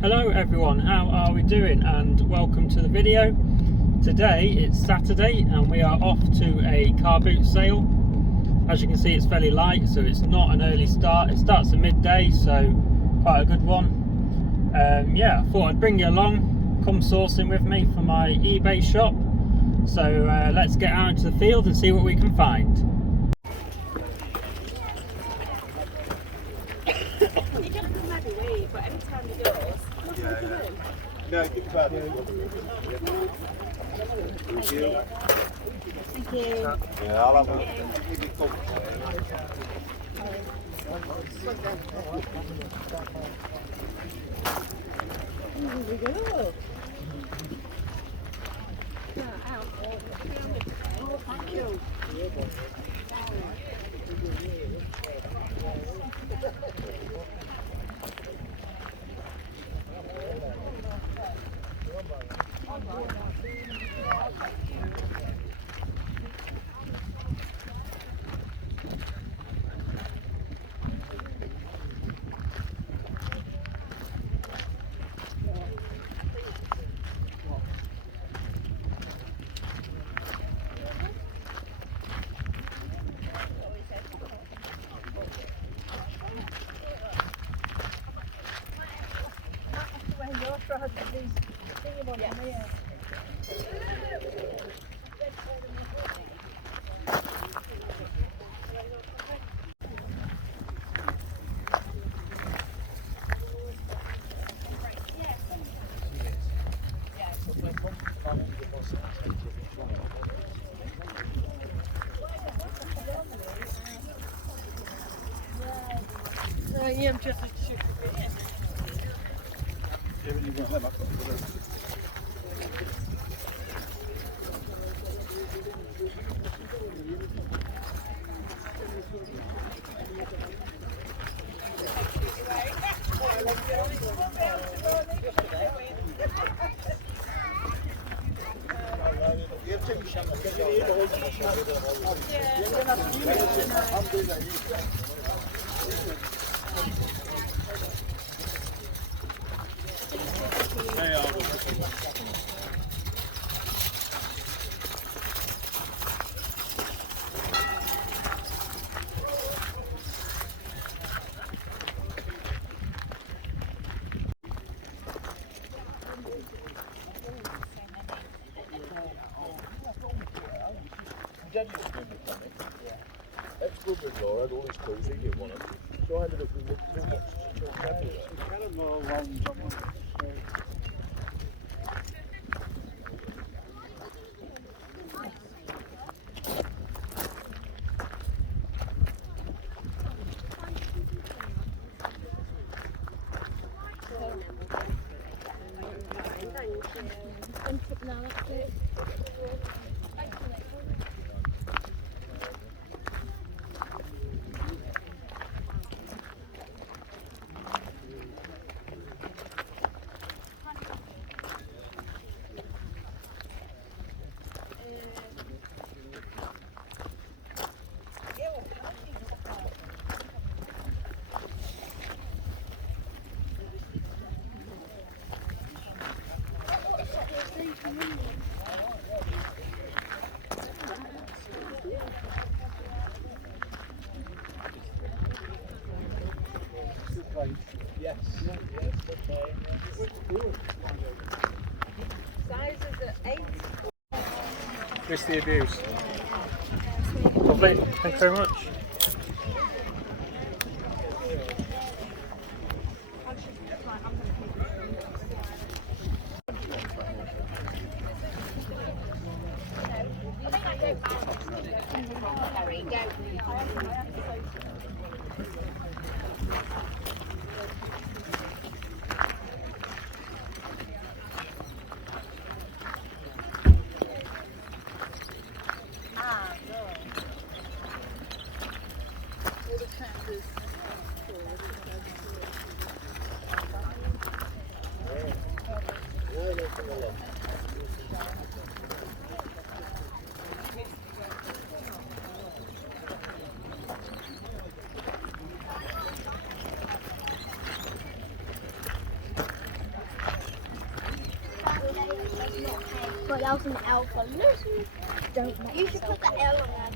Hello everyone, how are we doing, and welcome to the video. Today it's Saturday and we are off to a car boot sale. As you can see, it's fairly light, so it's not an early start. It starts at midday, so quite a good one. Yeah, I thought I'd bring you along, come sourcing with me for my eBay shop. So let's get out into the field and see what we can find. He doesn't come every week, but every time he does, No, think about it. Thank you. Thank you. Yeah, I'll have a Here we go. Oh, thank you. I'm just a super fan. Ex-brother-in-law had all his clothes, he didn't want them. So I ended up with cannonball ones on them. Yes. Sizes at 8. Miss the abuse. Lovely, thank you very much. But that was an L for listen. Don't make you should put the L on there.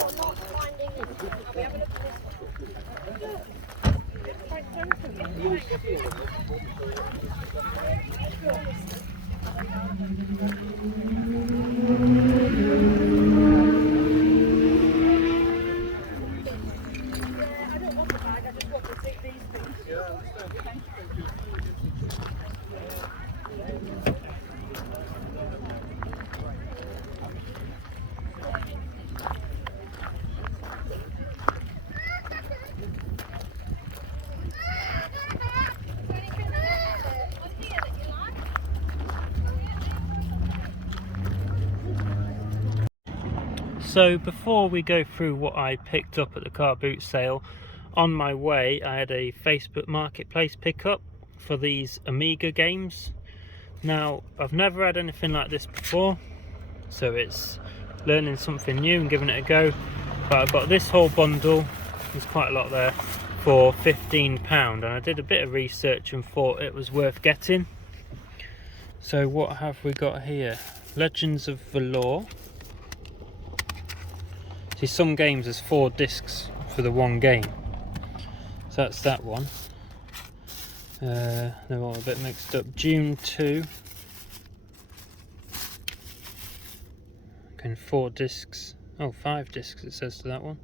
I'm not finding it. I don't want the bag, I just want to take these things. So before we go through what I picked up at the car boot sale, on my way I had a Facebook Marketplace pickup for these Amiga games. Now I've never had anything like this before, so it's learning something new and giving it a go. But I got this whole bundle, there's quite a lot there, for £15, and I did a bit of research and thought it was worth getting. So what have we got here? Legends of Valor. See, some games there's 4 discs for the one game, so that's that one. They're all a bit mixed up. June 2, okay, 4 discs, oh 5 discs it says to that one,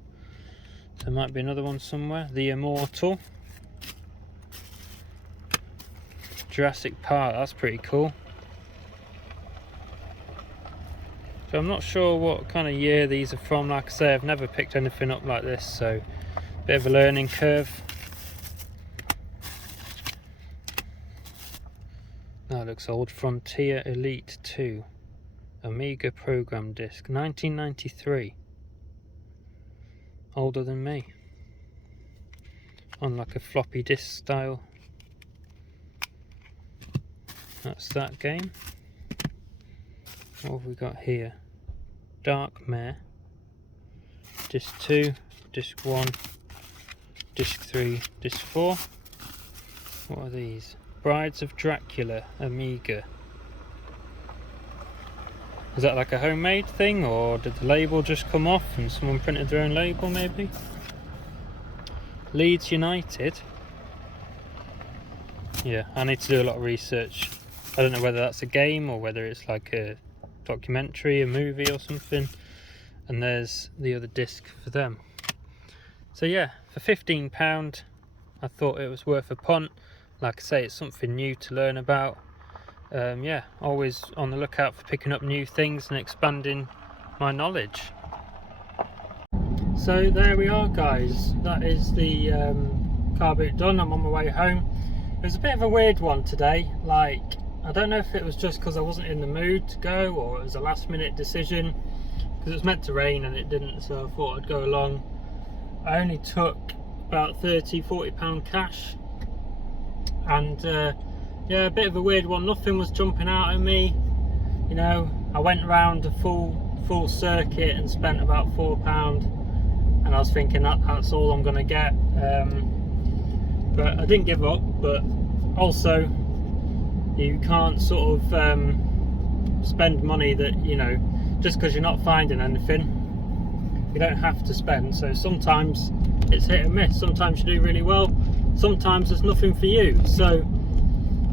so there might be another one somewhere. The Immortal, Jurassic Park, that's pretty cool. So I'm not sure what kind of year these are from. Like I say, I've never picked anything up like this, so a bit of a learning curve. That looks old. Frontier Elite 2 Amiga program disc, 1993. Older than me. On like a floppy disk style. That's that game. What have we got here? Dark Mare, disc 2, disc 1, disc 3, disc 4. What are these? Brides of Dracula Amiga. Is that like a homemade thing, or did the label just come off and someone printed their own label maybe? Leeds United. Yeah, I need to do a lot of research. I don't know whether that's a game or whether it's like a documentary, a movie or something. And there's the other disc for them. So yeah, for £15 I thought it was worth a punt. Like I say, it's something new to learn about. Yeah, always on the lookout for picking up new things and expanding my knowledge. So there we are, guys, that is the car boot done. I'm on my way home. It was a bit of a weird one today. Like, I don't know if it was just because I wasn't in the mood to go, or it was a last minute decision, because it was meant to rain and it didn't, so I thought I'd go along. I only took about £30–40 cash, and yeah, a bit of a weird one. Nothing was jumping out at me, you know. I went around a full circuit and spent about £4, and I was thinking that's all I'm gonna get, but I didn't give up. But also, you can't sort of spend money that, you know, just because you're not finding anything. You don't have to spend. So sometimes it's hit and miss. Sometimes you do really well, sometimes there's nothing for you. So,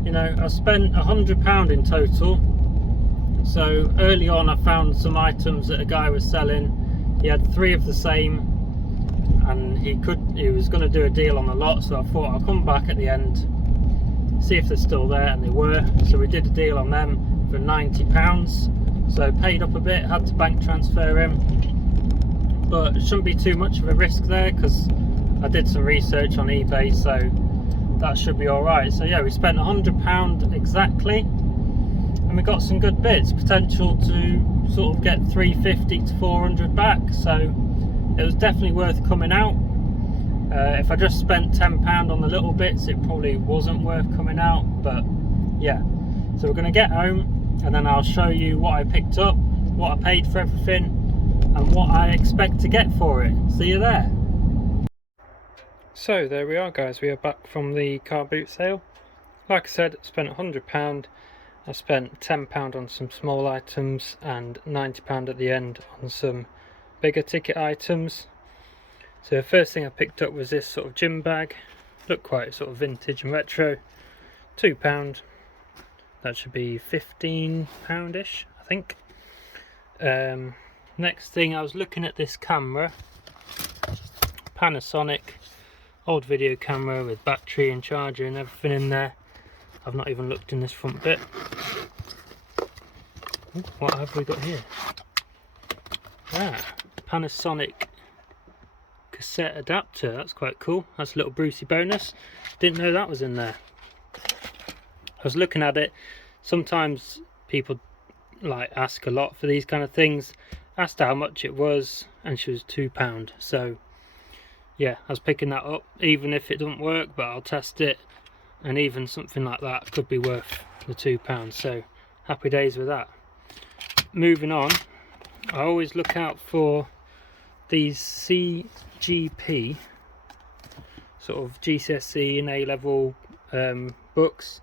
you know, I spent £100 in total. So early on I found some items that a guy was selling. He had 3 of the same, and he was going to do a deal on a lot, so I thought I'll come back at the end, see if they're still there, and they were. So we did a deal on them for £90. So paid up a bit, had to bank transfer him, but it shouldn't be too much of a risk there because I did some research on eBay, so that should be alright. So yeah, we spent £100 exactly, and we got some good bits. Potential to sort of get 350 to 400 back, so it was definitely worth coming out. If I just spent £10 on the little bits, it probably wasn't worth coming out. But yeah, so we're going to get home and then I'll show you what I picked up, what I paid for everything, and what I expect to get for it. See you there. So there we are, guys, we are back from the car boot sale. like I said, I spent £100. I spent £10 on some small items and £90 at the end on some bigger ticket items. So the first thing I picked up was this sort of gym bag. Looked quite sort of vintage and retro. £2. That should be £15-ish, I think. Next thing, I was looking at this camera, Panasonic, old video camera with battery and charger and everything in there. I've not even looked in this front bit. Ooh, what have we got here? Panasonic cassette adapter. That's quite cool. That's a little Brucey bonus. Didn't know that was in there. I was looking at it. Sometimes people like ask a lot for these kind of things. Asked her how much it was and she was £2. So yeah, I was picking that up, even if it doesn't work, but I'll test it, and even something like that could be worth the £2. So happy days with that. Moving on, I always look out for these CGP sort of GCSE and A-level books.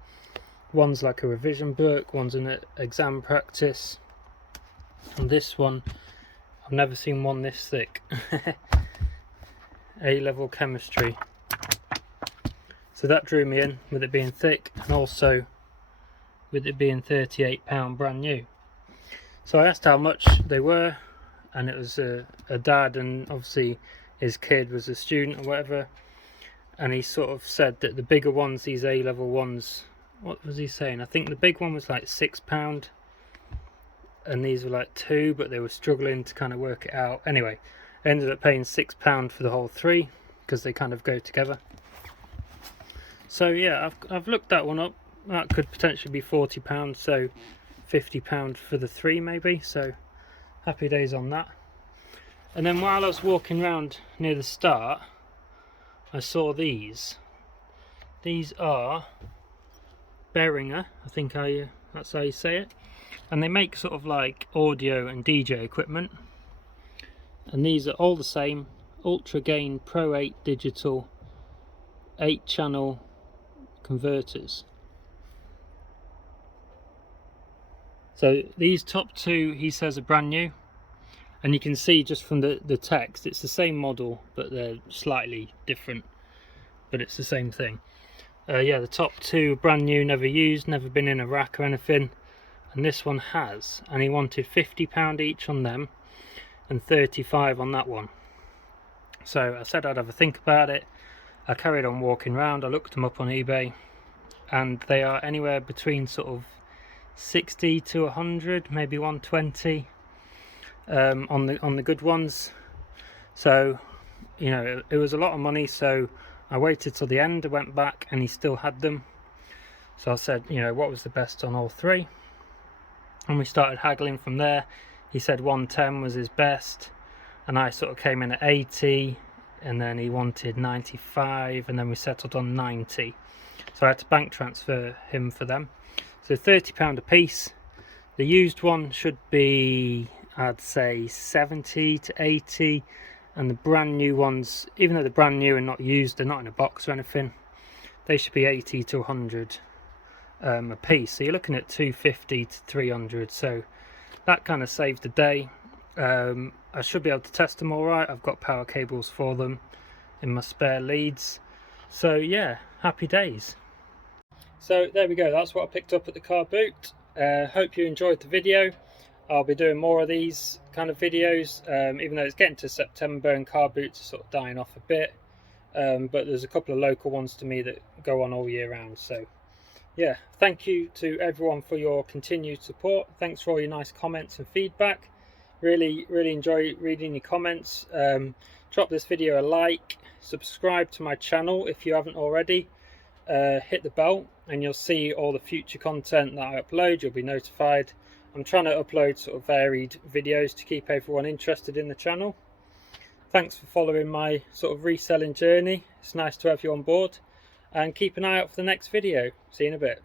One's like a revision book, one's an exam practice, and this one, I've never seen one this thick. A-level chemistry. So that drew me in with it being thick, and also with it being £38 brand new. So I asked how much they were, and it was a dad, and obviously his kid was a student or whatever, and he sort of said that the bigger ones, these A-level ones, what was he saying? I think the big one was like £6 and these were like £2, but they were struggling to kind of work it out. Anyway, I ended up paying £6 for the whole 3 because they kind of go together. So yeah, I've looked that one up. That could potentially be £40, so £50 for the 3 maybe. So happy days on that. And then while I was walking around near the start, I saw these. These are Behringer, I think that's how you say it. And they make sort of like audio and DJ equipment. And these are all the same. Ultra Gain Pro 8 digital 8-channel converters. So these top 2, he says, are brand new. And you can see just from the text, it's the same model, but they're slightly different. But it's the same thing. Yeah, the top 2 are brand new, never used, never been in a rack or anything. And this one has, and he wanted £50 each on them and £35 on that one. So I said I'd have a think about it. I carried on walking around. I looked them up on eBay, and they are anywhere between sort of 60 to 100, maybe 120 on the good ones. So you know, it was a lot of money, so I waited till the end. I went back and he still had them, so I said, you know, what was the best on all 3, and we started haggling from there. He said 110 was his best, and I sort of came in at 80, and then he wanted 95, and then we settled on 90. So I had to bank transfer him for them. So £30 a piece. The used one should be, I'd say, 70 to 80, and the brand new ones, even though they're brand new and not used, they're not in a box or anything, they should be 80 to 100 a piece. So you're looking at 250 to 300. So that kind of saved the day. I should be able to test them all right. I've got power cables for them in my spare leads. So yeah, happy days. So there we go, that's what I picked up at the car boot. Hope you enjoyed the video. I'll be doing more of these kind of videos, even though it's getting to September and car boots are sort of dying off a bit. But there's a couple of local ones to me that go on all year round. So yeah, thank you to everyone for your continued support. Thanks for all your nice comments and feedback. Really enjoy reading your comments. Drop this video a like, subscribe to my channel if you haven't already, hit the bell and you'll see all the future content that I upload. You'll be notified. I'm trying to upload sort of varied videos to keep everyone interested in the channel. Thanks for following my sort of reselling journey. It's nice to have you on board, and keep an eye out for the next video. See you in a bit.